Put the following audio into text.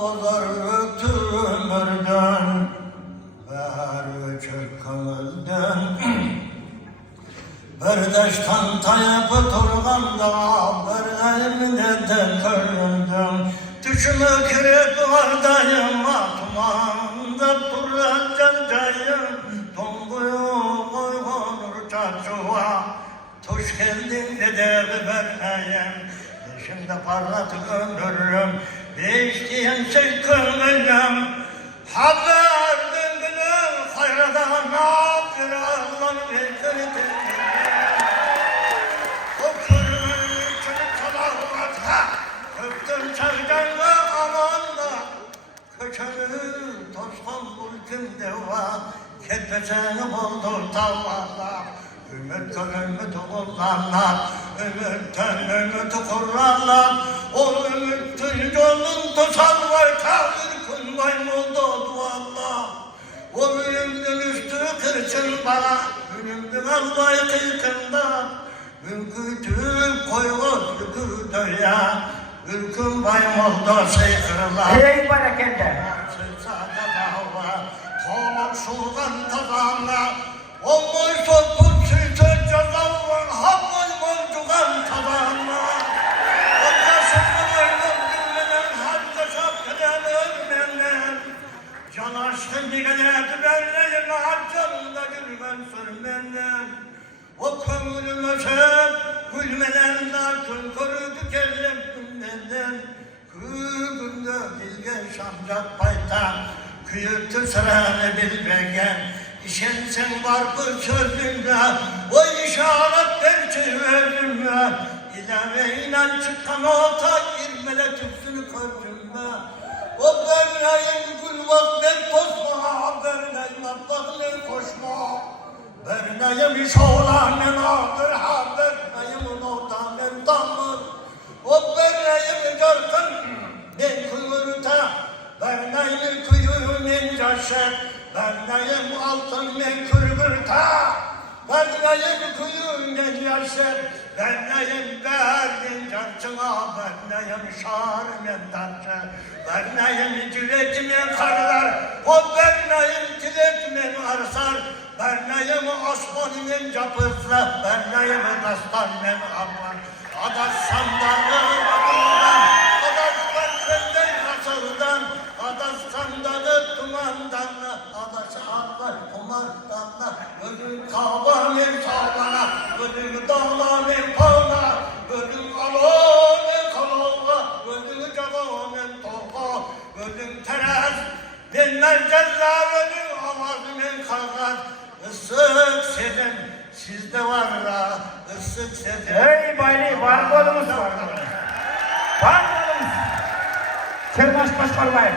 Bozar tümürden, behar çökkümüzden. Berdeşten tayıp turganda, berdeyimde de körüldüm. Düşümü kirip vardayım, atmanda duracağım. Donguyu koygunur çaçuğa, tuş geldin de bibereyim. Şimdi parlatıp ömrüm, değiştiğin şey kırmızım. Haber döngülüm, hayradan bir ağlan bekledim. O kırmızı çocuk sabahlarda, öptüm çaydan ve amanla. Köşeli tostan bulkümde var, ketmeseni buldur tavvalla. Ümit kullanlar, ümitten ümiti kurarlar. O ümitin yolun tosar var, kafir kunvay moldu duvarlar. O ümidin üstü kırçın bana, ümidin Allah'ı kıykında. Ülkütü koygoz ülkü ya, ülkün bay moldu seykırlar. Ey berekette! Sırtsada dağlar, toğlak şuradan tadağlar. Olmuş topuk sütü cazavlar, hakkın molcuğan tadağlar. Odasını verdim gülmeden, hatta şapkıdan ölmenden. Can aşkın diğerleri benleyin, harcanında gülmen sürmenden. O kömürüm öşen, gülmeden nartın korudu kellem gündenden. Kuyuğunda bilgen şamcat paytan, kuyuktu sıranı bilmegen. İşensen var bu sözünde, o işaret verçiverimde. İlave inan çıkan ota, irmele tüpsünü közümde. O bernayım gülvak ben tosma, bernayım abbaklı koşma. Bernayım iş oğlanın ağır, ha bernayım oğlan ben damır. O bernayım görkün, ben kuyurta, bernayım kuyurun en yaşar. Bernayım altın men kırgırta, bernayım kuyun men yaşar. Bernayım bergin cançına, bernayım şar men darça. Bernayım cilet men karlar, o bernayım cilet men arsar. Bernayım osman men capısla, bernayım dastan men ammar. Adas sandalım adından, adas berkenden kasıldan, adas sandalı tumandan. Gözüm kaba ne savana, gözüm dağla ne pağla, gözüm alo ne kalova, gözüm cava ne toğa, gözüm teraz, ben merkezler, gözüm avaz ne kağıt, ısık sezen, sizde var la, ısık sezen. Ey bayli, var kolumuz var. Var kolumuz. Sen baş olmayın.